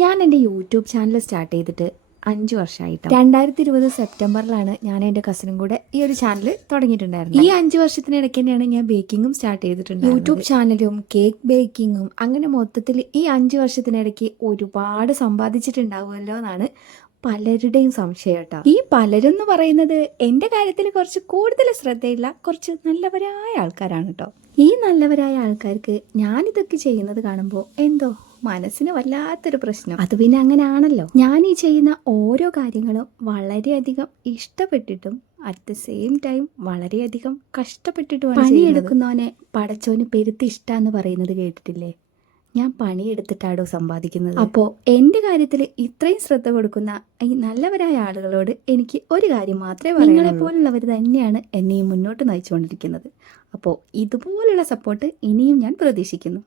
ഞാൻ എൻ്റെ YouTube channel start ചെയ്തിട്ട് 5 വർഷമായിട്ടോ. 2020 സെപ്റ്റംബറിലാണ് ഞാൻ എൻ്റെ കസിനും കൂടെ ഈ ഒരു ചാനൽ തുടങ്ങിയിട്ടുണ്ടായിരുന്നത്. ഈ 5 വർഷത്തിനിടയ്ക്ക് തന്നെയാണ് ഞാൻ ബേക്കിങ്ങും സ്റ്റാർട്ട് ചെയ്തിട്ടുണ്ട്. യൂട്യൂബ് ചാനലും കേക്ക് ബേക്കിങ്ങും അങ്ങനെ മൊത്തത്തിൽ ഈ 5 വർഷത്തിനിടയ്ക്ക് ഒരുപാട് സമ്പാദിച്ചിട്ടുണ്ടാവുമല്ലോ എന്നാണ് പലരുടെയും സംശയം കേട്ടോ. ഈ പലരും എന്ന് പറയുന്നത് എൻ്റെ കാര്യത്തിൽ കുറച്ച് കൂടുതൽ ശ്രദ്ധയില്ല കുറച്ച് നല്ലവരായ ആൾക്കാരാണ് കേട്ടോ. ഈ നല്ലവരായ ആൾക്കാർക്ക് ഞാനിതൊക്കെ ചെയ്യുന്നത് കാണുമ്പോൾ എന്തോ മനസ്സിന് വല്ലാത്തൊരു പ്രശ്നം. അത് പിന്നെ അങ്ങനെ ആണല്ലോ. ഞാൻ ഈ ചെയ്യുന്ന ഓരോ കാര്യങ്ങളും വളരെയധികം ഇഷ്ടപ്പെട്ടിട്ടും അറ്റ് ദ സെയിം ടൈം വളരെയധികം കഷ്ടപ്പെട്ടിട്ടുമാണ് പണിയെടുക്കുന്നവനെ പടച്ചോന് പെരുത്ത് ഇഷ്ടാന്ന് പറയുന്നത് കേട്ടിട്ടില്ലേ? ഞാൻ പണിയെടുത്തിട്ടാണോ സമ്പാദിക്കുന്നത്. അപ്പോൾ എൻ്റെ കാര്യത്തിൽ ഇത്രയും ശ്രദ്ധ കൊടുക്കുന്ന ഈ നല്ലവരായ ആളുകളോട് എനിക്ക് ഒരു കാര്യം മാത്രമേ പറയാനുള്ളൂ. നിങ്ങളെപ്പോലുള്ളവർ തന്നെയാണ് എന്നെയും മുന്നോട്ട് നയിച്ചുകൊണ്ടിരിക്കുന്നത്. അപ്പോൾ ഇതുപോലുള്ള സപ്പോർട്ട് ഇനിയും ഞാൻ പ്രതീക്ഷിക്കുന്നു.